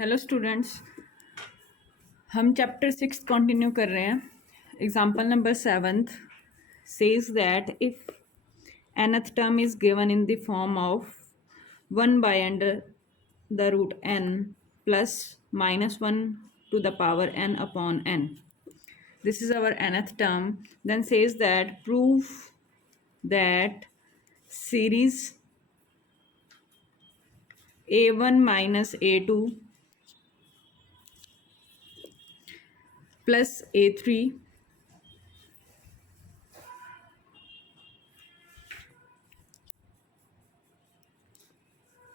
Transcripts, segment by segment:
Hello students, हम chapter 6 continue कर रहे हैं. Example number 7 says that if nth term is given in the form of 1 by under the root n plus minus 1 to the power n upon n, this is our nth term, then says that prove that series a1 minus a2 plus a3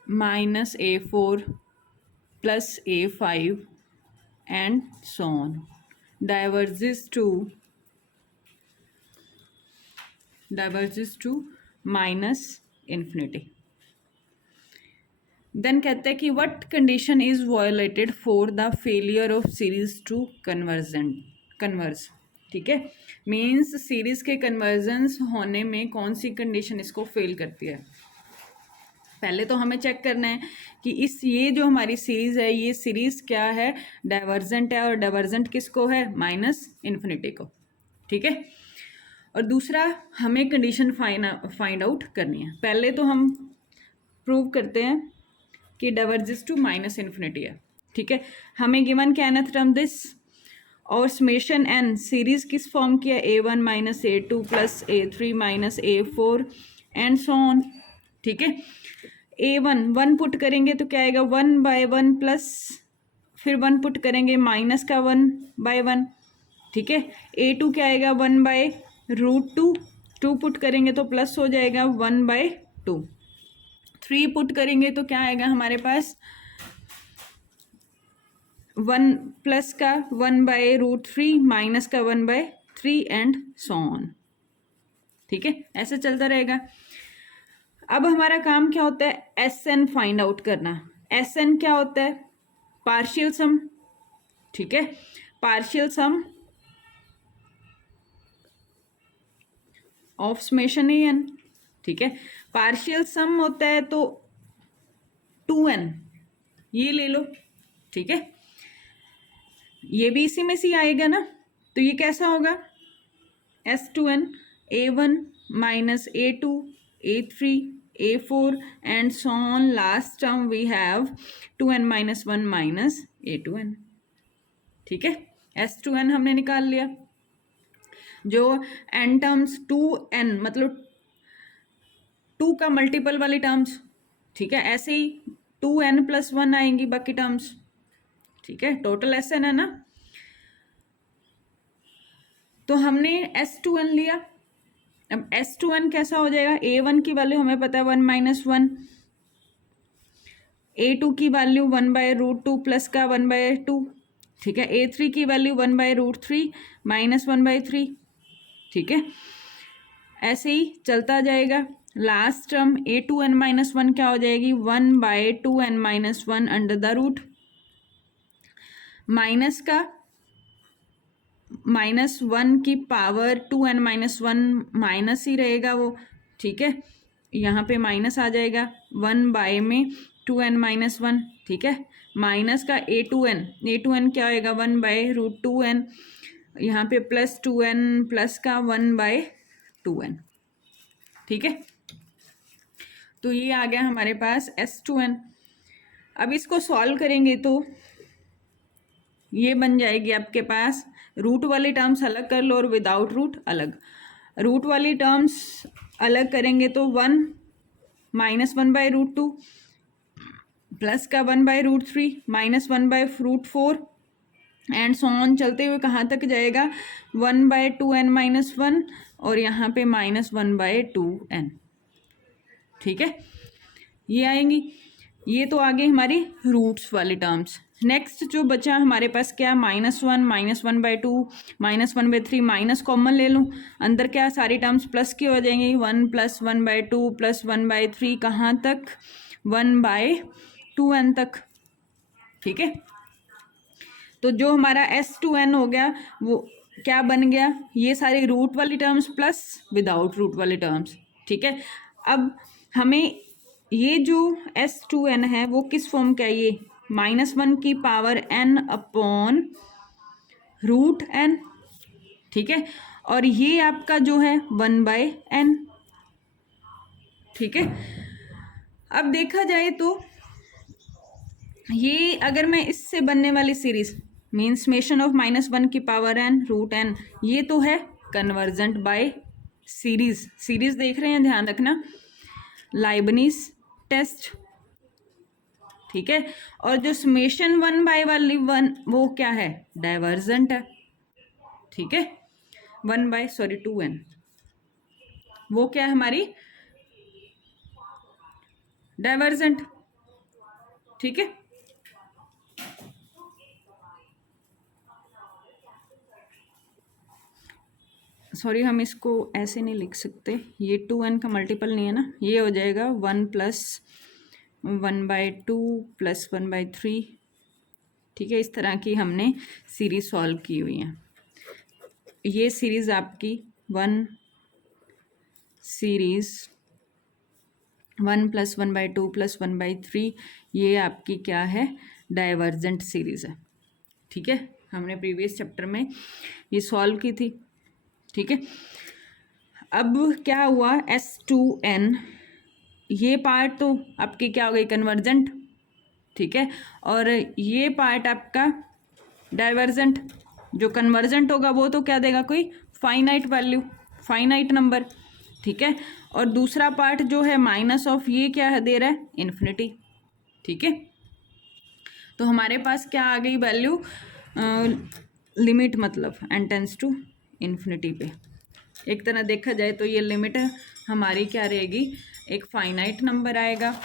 minus a4 plus a5 and so on diverges to minus infinity. Then कहते हैं कि what condition is violated for the failure of series to converge. ठीक है, means series के convergence होने में कौन सी condition इसको फेल करती है. पहले तो हमें चेक करना है कि ये जो हमारी सीरीज है, ये सीरीज क्या है, डाइवर्जेंट है, और डाइवर्जेंट किसको है, माइनस इन्फिनिटी को. ठीक है, और दूसरा हमें कंडीशन फाइंड आउट करनी है. पहले तो हम प्रूव करते हैं कि डाइवर्जेस टू माइनस इन्फिनिटी है. ठीक है, हमें गिवन क्या nth टर्म दिस, और समेशन n सीरीज किस फॉर्म की है, a1 minus a2 plus a3 minus a4 and so on. ठीक है, a1 पुट करेंगे तो क्या आएगा, 1/1 प्लस फिर 1 पुट करेंगे माइनस का 1/1. ठीक है, a2 क्या आएगा, 1/√2, 2 पुट करेंगे तो प्लस हो जाएगा 1/2. 3 पुट करेंगे तो क्या आएगा हमारे पास, 1 प्लस का 1/√3 माइनस का 1/3 एंड सो ऑन. ठीक है, ऐसे चलता रहेगा. अब हमारा काम क्या होता है, एसएन फाइंड आउट करना. एसएन क्या होता है, पार्शियल सम. ठीक है, partial sum of summation N. ठीक है, पार्शियल सम होता है तो 2n ये ले लो. ठीक है, ये भी इसी में से आएगा ना, तो ये कैसा होगा, s2n a1 minus a2 a3 a4 and so on. Last term we have 2n minus 1 minus a2n. ठीक है, s2n हमने निकाल लिया. जो n टर्म्स 2n मतलब 2 का मल्टीपल वाली टर्म्स, ठीक है, ऐसे ही 2n प्लस 1 आएंगी बाकी टर्म्स. ठीक है, टोटल एसएन है ना. तो हमने s2n लिया. अब s2n कैसा हो जाएगा, a1 की वैल्यू हमें पता है 1 माइनस 1, a2 की वैल्यू 1/√2 प्लस का 1/2. ठीक है, a3 की वैल्यू 1/√3 माइनस 1/3. ठीक है, ऐसे ही चलता जाएगा. लास्ट टर्म a2n माइनस 1 क्या हो जाएगी, 1/2n minus 1 under the root, minus का -1 की पावर 2n माइनस 1 माइनस ही रहेगा वो. ठीक है, यहाँ पे माइनस आ जाएगा 1 में 2n माइनस 1. ठीक है, माइनस का a2n क्या होएगा, 1/√2n, यहाँ पे प्लस 2n प्लस का 1/2n. ठीक है, तो ये आ गया हमारे पास s2n. अब इसको सॉल्व करेंगे तो ये बन जाएगी आपके पास, रूट वाली टर्म्स अलग कर लो और विदाउट रूट अलग. रूट वाली टर्म्स अलग करेंगे तो 1 माइनस 1/√2 प्लस का 1/√3 माइनस 1/√4 एंड सो ऑन चलते हुए कहाँ तक जाएगा, 1/2n माइनस 1 और यहाँ पे माइनस 1/2n. ठीक है, ये आएंगी. ये तो आगे हमारी रूट्स वाली टर्म्स. नेक्स्ट जो बचा हमारे पास क्या, -1 माइनस 1/2 माइनस 1/3, माइनस कॉमन ले लूँ, अंदर क्या सारी टर्म्स प्लस की हो जाएंगी, 1 प्लस 1/2 प्लस 1/3 कहाँ तक, 1/2n तक. ठीक है, तो जो हमारा s2n हो गया वो क्या बन गया, ये सारी रूट वाली टर्म्स प्लस विदाउट रूट वाली टर्म्स. ठीक है, अब हमें ये जो s2n है वो किस फॉर्म का है, ये -1 की power n upon root n, ठीक है। और ये आपका जो है 1/n, ठीक है। अब देखा जाए तो ये अगर मैं इससे बनने वाली सीरीज मीन समेशन ऑफ -1 की पावर n रूट n, ये तो है कन्वर्जेंट बाय सीरीज। सीरीज देख रहे हैं, ध्यान रखना, लाइबनीज टेस्ट, ठीक है। और जो समेशन 1/1 वाली वो क्या है, डाइवर्जेंट है, ठीक है। 2n वो क्या है हमारी, डाइवर्जेंट, ठीक है। सॉरी, हम इसको ऐसे नहीं लिख सकते, ये 2n का मल्टीपल नहीं है ना, ये हो जाएगा 1 + 1/2 + 1/3, ठीक है। इस तरह की हमने सीरीज सॉल्व की हुई है। ये सीरीज आपकी 1 + 1/2 + 1/3, ये आपकी क्या है, डाइवर्जेंट सीरीज है, ठीक है। हमने प्रीवियस चैप्टर में ये सॉल्व की थी, ठीक है। अब क्या हुआ, S2n, ये पार्ट तो आपकी क्या हो गई, कन्वर्जेंट, ठीक है। और ये पार्ट आपका डाइवर्जेंट। जो कन्वर्जेंट होगा वो तो क्या देगा, कोई फाइनाइट वैल्यू, फाइनाइट नंबर, ठीक है। और दूसरा पार्ट जो है माइनस ऑफ, ये क्या है, दे रहा है इन्फिनिटी, ठीक है। तो हमारे पास क्या आ गई वैल्यू, लिमिट, मतलब n टेंस टू इन्फिनिटी पे। एक तरह देखा जाए तो ये लिमिट हमारी क्या रहेगी, एक फाइनाइट नंबर आएगा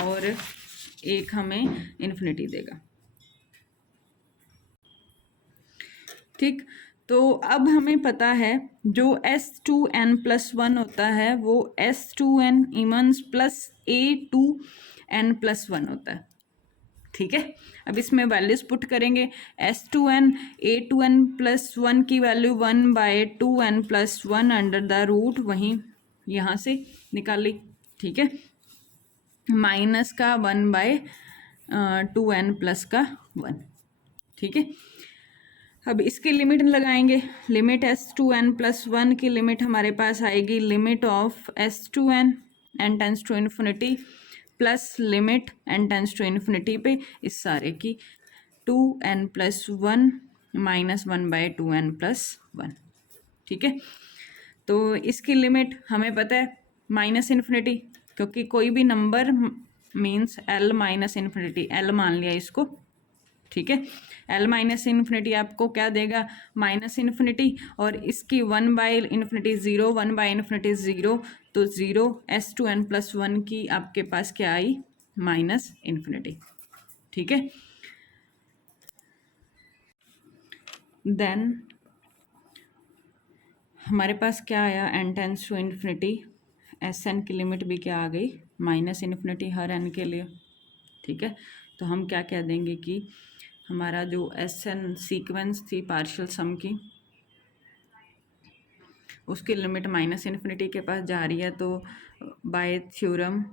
और एक हमें इन्फिनिटी देगा, ठीक। तो अब हमें पता है जो S2n+1 होता है वो S2n इमन्स प्लस A2n+1 होता है, ठीक है। अब इसमें वैल्यूज पुट करेंगे, S2n A2n+1 की value 1/2n+1 under the root, वहीं यहाँ से निकाली, ठीक है। माइनस का 1/2n प्लस का 1, ठीक है। अब इसकी लिमिट लगाएंगे, लिमिट S2n+1 की लिमिट हमारे पास आएगी, limit of S2n n tends to infinity plus limit n tends to infinity पे इस सारे की 2n+1 - 1/2n+1, ठीक है। तो इसकी लिमिट हमें पता है -इन्फिनिटी, क्योंकि कोई भी number means L -infinity, L मान लिया इसको, ठीक है। L -इन्फिनिटी आपको क्या देगा, -इन्फिनिटी, और इसकी 1/∞ 0, 1/∞ 0, तो 0 S2n+1 की आपके पास क्या आई, -इन्फिनिटी, ठीक है। देन हमारे पास क्या आया, n tends to infinity, Sn की लिमिट भी क्या आ गई, -इन्फिनिटी हर n के लिए, ठीक है। तो हम क्या कह देंगे कि हमारा जो Sn सीक्वेंस थी पार्शियल सम की, उसकी लिमिट -इन्फिनिटी के पास जा रही है, तो बाय थ्योरम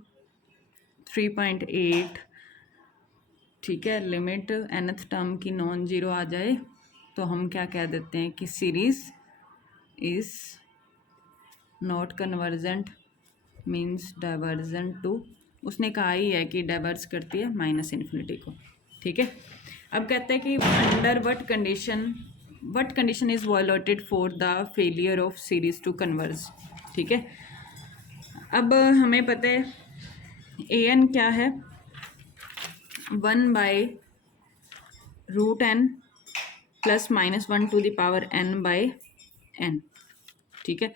3.8, ठीक है, लिमिट nth टर्म की नॉन जीरो आ जाए तो हम क्या कह देते हैं कि series is not convergent, means divergent to, उसने कहा ही है कि डाइवर्स करती है -इन्फिनिटी को, ठीक है। अब कहते हैं कि under what condition is violated for the failure of series to converge, ठीक है। अब हमें पता है an क्या है, 1/√n plus -1 to the power n/n, ठीक है।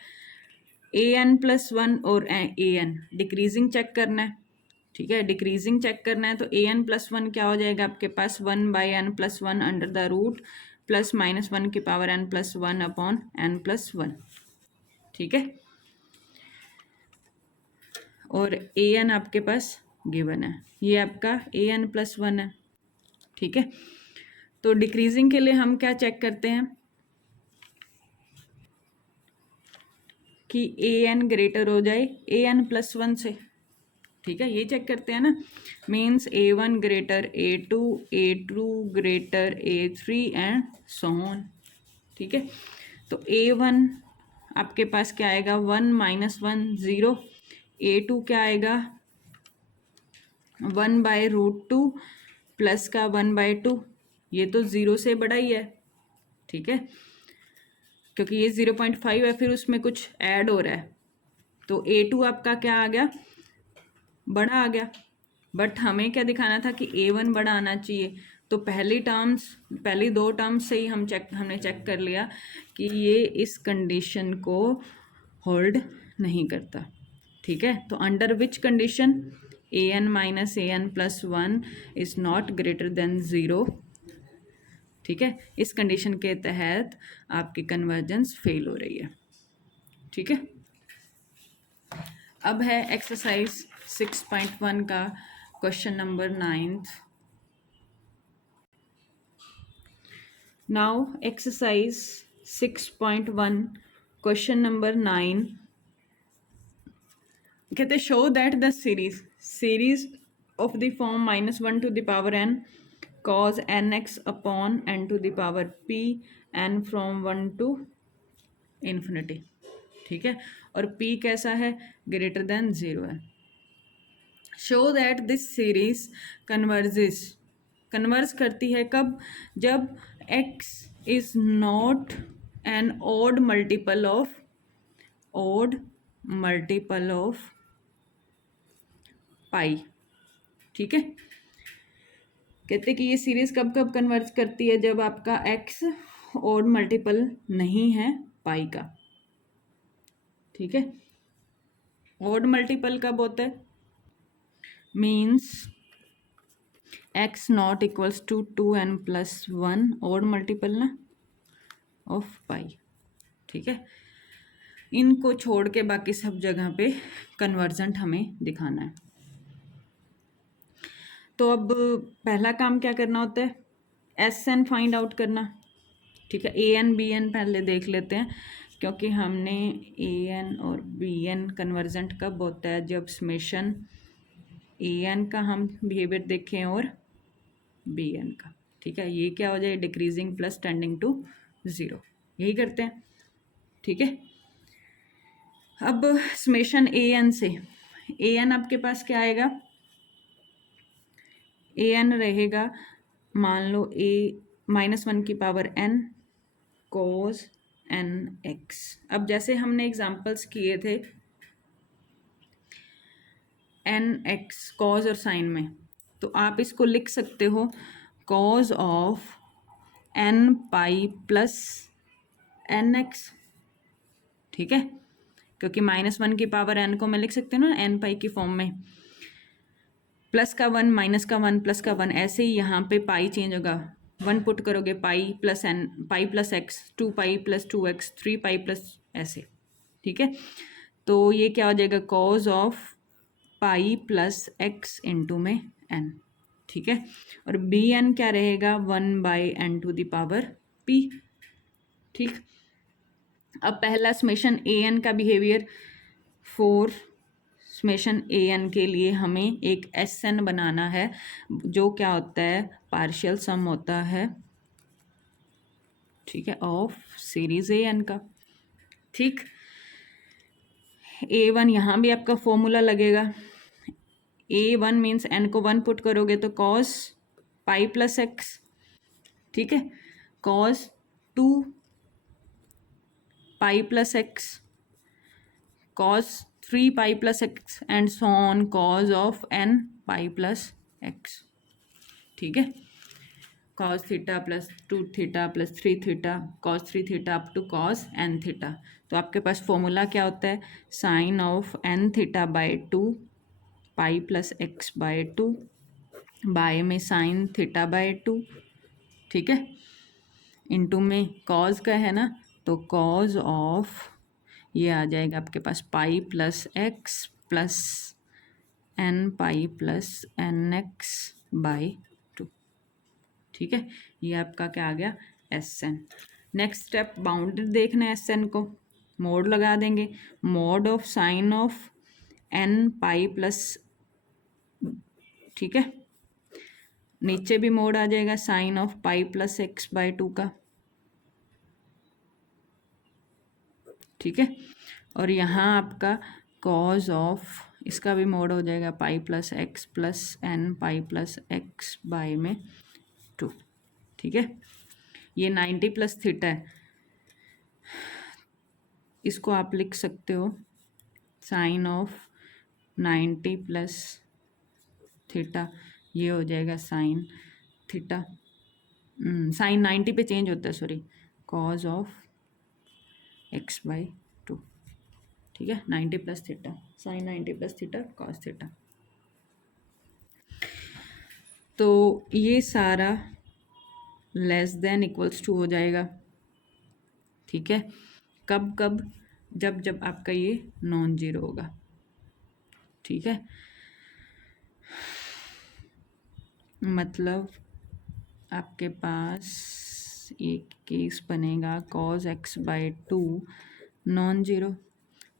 an+1 और an डिक्रीजिंग चेक करना है, ठीक है, डिक्रीजिंग चेक करना है, तो an+1 क्या हो जाएगा आपके पास, 1/n+1 under the root plus -1 की पावर n+1 अपॉन n+1, ठीक है। और an आपके पास गिवन है, ये आपका an+1 है, ठीक है। तो डिक्रीजिंग के लिए हम क्या चेक करते हैं कि an ग्रेटर हो जाए an+1 से, ठीक है, ये चेक करते हैं ना, means A1 greater A2, A2 greater A3 and so on. ठीक है, तो A1 आपके पास क्या आएगा, 1 - 1 0। A2 क्या आएगा, 1/√2 प्लस का 1/2, ये तो 0 से बड़ा ही है। ठीक है, क्योंकि ये 0.5 है, फिर उसमें कुछ ऐड हो रहा है, तो A2 आपका क्या आ गया, बड़ा आ गया। बट हमें क्या दिखाना था कि A1 बड़ा आना चाहिए, तो पहली दो टर्म्स से ही हमने चेक कर लिया कि ये इस कंडीशन को होल्ड नहीं करता। ठीक है, तो under which condition an - an + 1 is not greater than 0। ठीक है, इस कंडीशन के तहत आपकी कन्वर्जेंस फेल हो रही है। ठीक है, अब है एक्सरसाइज 6.1 का question number 9। Now exercise 6.1 question number 9 कहते show that the series of the form -1 to the power n cos nx upon n to the power p n from 1 to infinity। ठीक है, और p कैसा है, greater than 0 है। Show that this series converge करती है कब, जब x is not an odd multiple of pi. ठीक है, कहते कि ये सीरीज कब कब कन्वर्ज करती है, जब आपका x ऑड मल्टीपल नहीं है पाई का। ठीक है, ऑड मल्टीपल कब होता है, means x not equals to 2n + 1 odd multiple ना ऑफ पाई। ठीक है, इनको छोड़ के बाकी सब जगह पे कन्वर्जेंट हमें दिखाना है। तो अब पहला काम क्या करना होता है, SN फाइंड आउट करना। ठीक है, AN BN पहले देख लेते हैं, क्योंकि हमने AN और BN कन्वर्जेंट कब होता है, जब समेशन AN का हम बिहेवियर देखें और BN का। ठीक है, ये क्या हो जाए, डिक्रीजिंग प्लस टेंडिंग टू 0, यही करते हैं। ठीक है, अब समेशन AN से AN आपके पास क्या आएगा, AN रहेगा, मान लो -1 की पावर n cos nx। अब जैसे हमने एग्जांपल्स किए थे nx cos और साइन में, तो आप इसको लिख सकते हो cos of n pi plus nx। ठीक है, क्योंकि -1 की पावर n को मैं लिख सकती हूँ ना n पाई की फॉर्म में, प्लस का 1 माइनस का 1 प्लस का 1, ऐसे ही यहाँ पे पाई चेंज होगा, 1 पुट करोगे pi plus n, pi plus x, 2 pi plus 2x, 3 pi plus ऐसे। ठीक है, तो ये क्या हो जाएगा, cause of pi plus x into में n। ठीक है, और bn क्या रहेगा, 1/n⁴ p। ठीक, अब पहला समेशन an का बिहेवियर, फॉर समेशन an के लिए हमें एक SN बनाना है, जो क्या होता है, पार्शियल सम होता है। ठीक है, ऑफ सीरीज an का। ठीक, A1 यहाँ भी आपका फॉर्मूला लगेगा, A1 मीन्स n को 1 पुट करोगे तो cos पाई प्लस x। ठीक है, cos 2 pi plus x, cos 3 pi plus x and so on cos of n pi plus x। ठीक है, cos theta plus 2 theta plus 3 theta cos 3 theta up to cos n theta. तो आपके पास formula क्या होता है, sine of n थीटा/2 pi plus x/2 by में साइन थीटा/2। ठीक है, इनटू में cos का है ना, तो cos ऑफ ये आ जाएगा आपके पास pi plus x plus n pi plus nx/2। ठीक है, ये आपका क्या आ गया, SN। नेक्स्ट स्टेप, बाउंडेड देखना है SN को, मोड लगा देंगे, mod of sine of n pi plus ठीक है, नीचे भी मोड आ जाएगा sine of pi plus X by 2 का, ठीक है। और यहाँ आपका कॉज ऑफ इसका भी मोड हो जाएगा pi plus X plus N pi plus X by में 2, ठीक है। ये 90 प्लस थीटा है, इसको आप लिख सकते हो साइन ऑफ 90 प्लस थीटा, ये हो जाएगा साइन थीटा, साइन 90 पे चेंज होता है, sorry, cos of X by 2, ठीक है। 90 plus theta, sine 90 plus theta cos theta. तो ये सारा लेस देन इक्वल्स टू हो जाएगा, ठीक है। कब कब, जब जब आपका ये नॉन जीरो होगा, ठीक है। मतलब आपके पास एक केस बनेगा cos X by 2 non zero,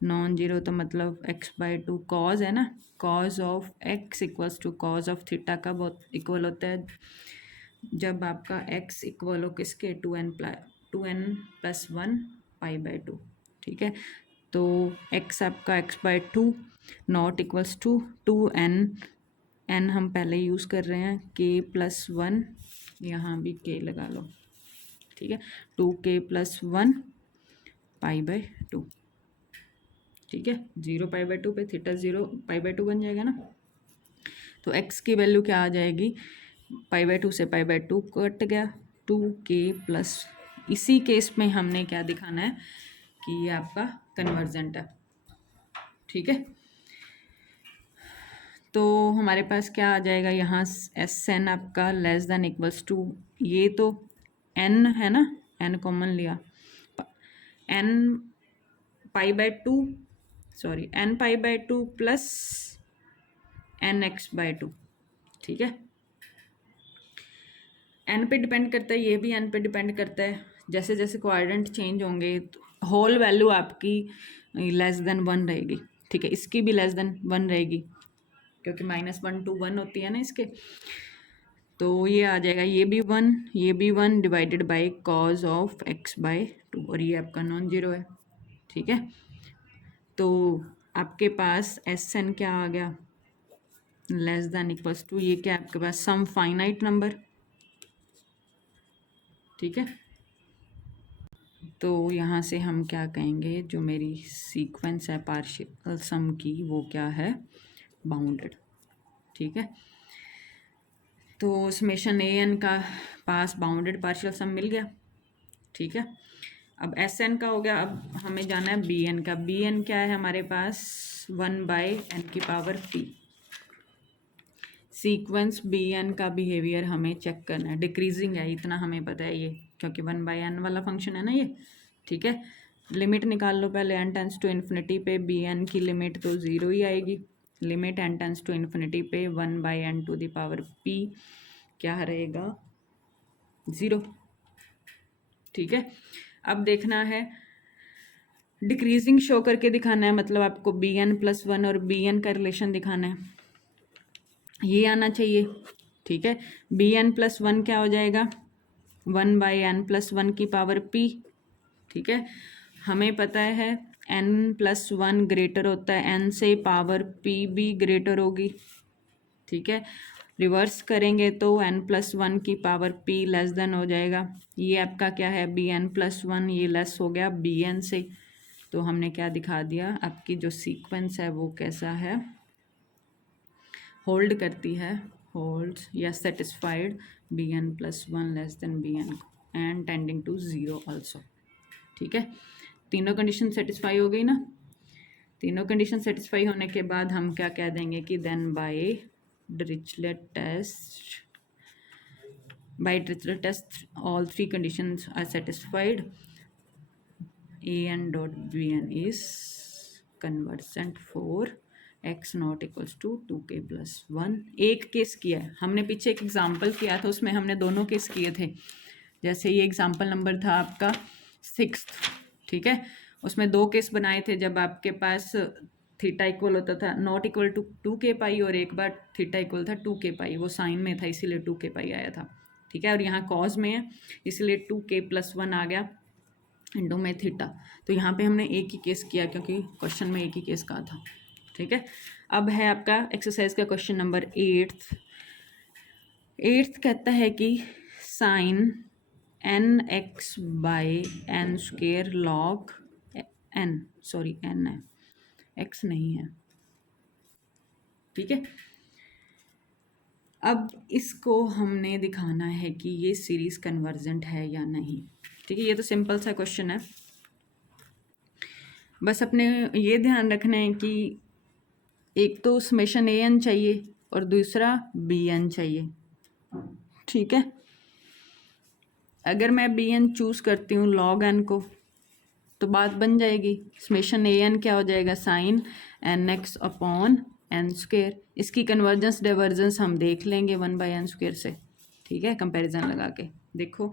non zero तो मतलब एक्स बाई 2 कॉज है ना, cos of X equals to cos of theta कब इक्वल होता है, जब आपका एक्स इक्वल हो किसके, 2n प्लस 1 पाई बाई 2, ठीक है। तो एक्स आपका X by 2 not equals to 2n, n हम पहले यूज़ कर रहे हैं, k प्लस 1, यहाँ भी k लगा लो, ठीक है, 2k प्लस 1 पाई बाई 2, ठीक है। 0 पाई बाई 2 पे थीटा 0 पाई बाई 2 बन जाएगा ना। तो x की वैल्यू क्या आ जाएगी, पाई बाई 2 से पाई बाई 2 कट गया, 2k प्लस, इसी केस में हमने क्या दिखाना है कि ये आपका कन्वर्जेंट है, ठीक है। तो हमारे पास क्या आ जाएगा यहाँ, एस एन आपका लेस देन इक्वल्स टू, ये तो एन है ना, एन कॉमन लिया, n pi by 2, sorry n pi by 2 plus n x by 2, ठीक है। एन पे डिपेंड करता है, ये भी एन पे डिपेंड करता है, जैसे जैसे कोऑर्डिनेट चेंज होंगे होल वैल्यू आपकी लेस देन 1 रहेगी, ठीक है। इसकी भी लेस देन 1 रहेगी, क्योंकि -1 to 1 होती है ना इसके, तो ये आ जाएगा, ये भी 1, ये भी 1 divided by cos of x by 2, और ये आपका नॉन जीरो है, ठीक है। तो आपके पास एस एन क्या आ गया, लेस देन इक्वल्स टू, ये क्या आपके पास सम फाइनाइट नंबर, ठीक है। तो यहाँ से हम क्या कहेंगे, जो मेरी सीक्वेंस है पार्शियल सम की, वो क्या है, बाउंडेड, ठीक है। तो समेशन ए एन का पास बाउंडेड पार्शियल सम मिल गया, ठीक है। अब एस एन का हो गया, अब हमें जाना है बी एन का, बी एन क्या है हमारे पास 1 बाई एन की power p, sequence b n का बिहेवियर हमें चेक करना है, डिक्रीजिंग है इतना हमें पता है ये, क्योंकि 1 बाई एन वाला फंक्शन है ना ये, ठीक है। लिमिट निकाल लो पहले, एन टेंस टू इन्फिनिटी पे बी एन की लिमिट तो 0 ही आएगी, limit n tends to infinity पे 1 by n to the power p क्या रहेगा, 0, ठीक है। अब देखना है डिक्रीजिंग शो करके दिखाना है, मतलब आपको बी एन प्लस 1 और बी एन का रिलेशन दिखाना है, ये आना चाहिए, ठीक है। बी एन प्लस 1 क्या हो जाएगा, 1 बाई एन प्लस 1 की पावर पी, ठीक है। हमें पता है एन प्लस 1 ग्रेटर होता है एन से, पावर पी भी ग्रेटर होगी, ठीक है। रिवर्स करेंगे तो एन प्लस 1 की पावर पी लेस देन हो जाएगा, ये आपका क्या है, बी एन प्लस 1, ये लेस हो गया बी एन से, तो हमने क्या दिखा दिया, आपकी जो सीक्वेंस है वो कैसा है, होल्ड करती है, होल्ड्स या satisfied b n plus 1 less than b n and tending to 0 also, ठीक है। तीनों कंडीशन सेटिस्फाई हो गई ना, तीनों कंडीशन सेटिस्फाई होने के बाद हम क्या कह देंगे कि then by Dirichlet test, by Dirichlet test all three conditions are satisfied, an dot bn is convergent for x not equals to 2k plus 1। एक केस किया है हमने, पीछे एक एग्जाम्पल किया था उसमें हमने दोनों केस किए थे, जैसे ये एग्जाम्पल नंबर था आपका 6, ठीक है। उसमें 2 केस बनाए थे, जब आपके पास थीटा इक्वल होता था नॉट इक्वल टू 2k पाई, और एक बार थीटा इक्वल था 2k पाई, वो साइन में था इसीलिए 2k पाई आया था। ठीक है, और यहाँ कॉज में है इसलिए 2k+1 आ गया इंटू में थीटा। तो यहाँ पे हमने एक ही केस किया क्योंकि क्वेश्चन में एक ही केस कहा था। ठीक है, अब है आपका एक्सरसाइज का क्वेश्चन नंबर 8th कहता है कि sine nx/n² log n, sorry n है x नहीं है। ठीक है, अब इसको हमने दिखाना है कि ये सीरीज कन्वर्जेंट है या नहीं। ठीक है, ये तो सिंपल सा क्वेश्चन है, बस अपने ये ध्यान रखना है कि एक तो समेशन an चाहिए और दूसरा bn चाहिए। ठीक है, अगर मैं bn चूज़ करती हूँ log n को तो बात बन जाएगी, समेशन an क्या हो जाएगा, साइन nx/n²। इसकी कन्वर्जेंस डाइवर्जेंस हम देख लेंगे 1/n² से। ठीक है, कंपैरिजन लगा के देखो,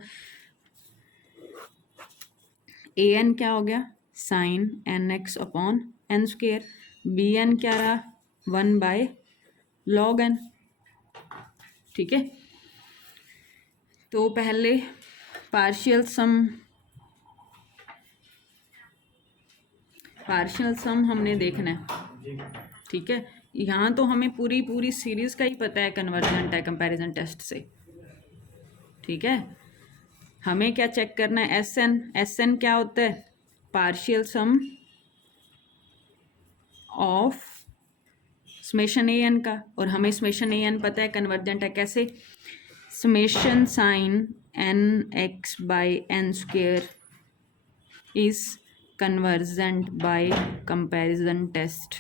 an क्या हो गया, साइन nx/n², bn क्या रहा, 1/log n। ठीक है, तो पहले पार्शियल सम हमने देखना है। ठीक है, यहाँ तो हमें पूरी सीरीज का ही पता है कन्वर्जेंट है कंपैरिजन टेस्ट से। ठीक है, हमें क्या चेक करना है, एस एन क्या होता है, partial sum of summation an का, और हमें समेशन an पता है कन्वर्जेंट है कैसे, summation sine nx/n² is convergent by comparison test.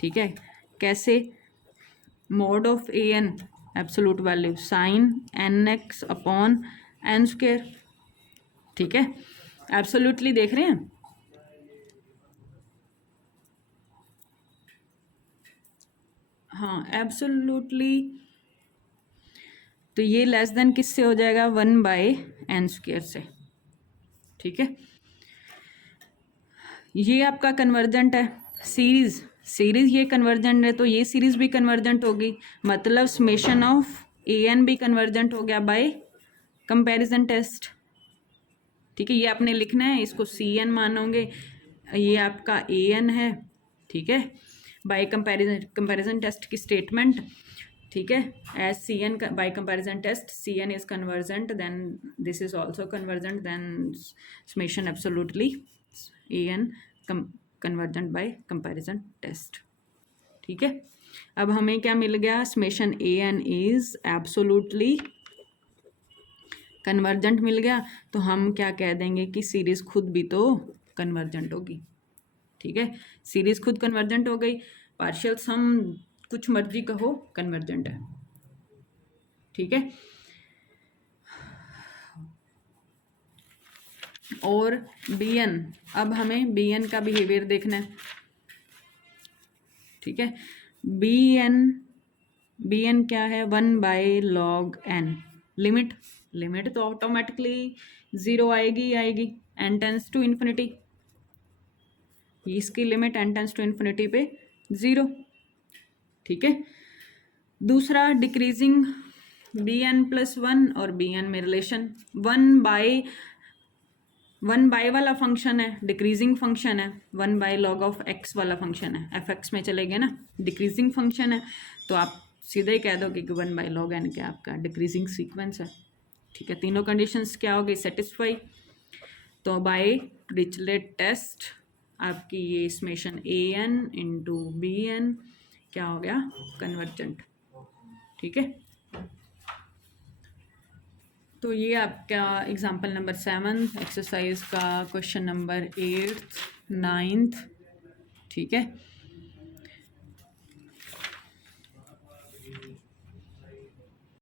ठीक है, कैसे, mod of an absolute value sine nx/n²। ठीक है, एब्सोल्युटली देख रहे हैं, हाँ एब्सोल्युटली, तो ये लेस देन किससे हो जाएगा, 1/n² से। ठीक है, ये आपका कन्वर्जेंट है, सीरीज ये कन्वर्जेंट है तो ये सीरीज भी कन्वर्जेंट होगी, मतलब समेशन ऑफ an भी कन्वर्जेंट हो गया बाय कंपैरिजन टेस्ट। ठीक है, ये आपने लिखना है, इसको cn मानोगे, ये आपका an है। ठीक है, बाय कंपैरिजन टेस्ट की स्टेटमेंट। ठीक है, as cn by comparison test cn is convergent, then this is also convergent, then summation absolutely an convergent by comparison test. ठीक है, अब हमें क्या मिल गया, summation an is absolutely convergent मिल गया, तो हम क्या कह देंगे कि सीरीज खुद भी तो कन्वर्जेंट होगी। ठीक है, सीरीज खुद कन्वर्जेंट हो गई, पार्शियल सम कुछ मर्जी कहो कन्वर्जेंट है। ठीक है, और bn, अब हमें bn का बिहेवियर देखना है। ठीक है, bn क्या है, 1/log n। लिमिट तो ऑटोमेटिकली 0 आएगी n टेंस टू इन्फिनिटी, इसकी limit n tends to infinity पे 0। ठीक है, दूसरा डिक्रीजिंग bn+1 और bn में रिलेशन 1/1 वाला फंक्शन है, डिक्रीजिंग फंक्शन है, 1/log ऑफ x वाला फंक्शन है, fx में चले गए ना, डिक्रीजिंग फंक्शन है, तो आप सीधे ही कह दोगे कि 1/log n क्या आपका डिक्रीजिंग सीक्वेंस है। ठीक है, तीनों कंडीशंस क्या हो गई, सेटिस्फाई। तो बाय डिरिचलेट टेस्ट आपकी ये समेशन an इंटू bn क्या हो गया, कन्वर्जेंट। ठीक है, तो ये आपका एग्जाम्पल नंबर 7 एक्सरसाइज का क्वेश्चन नंबर 8th 9th। ठीक है।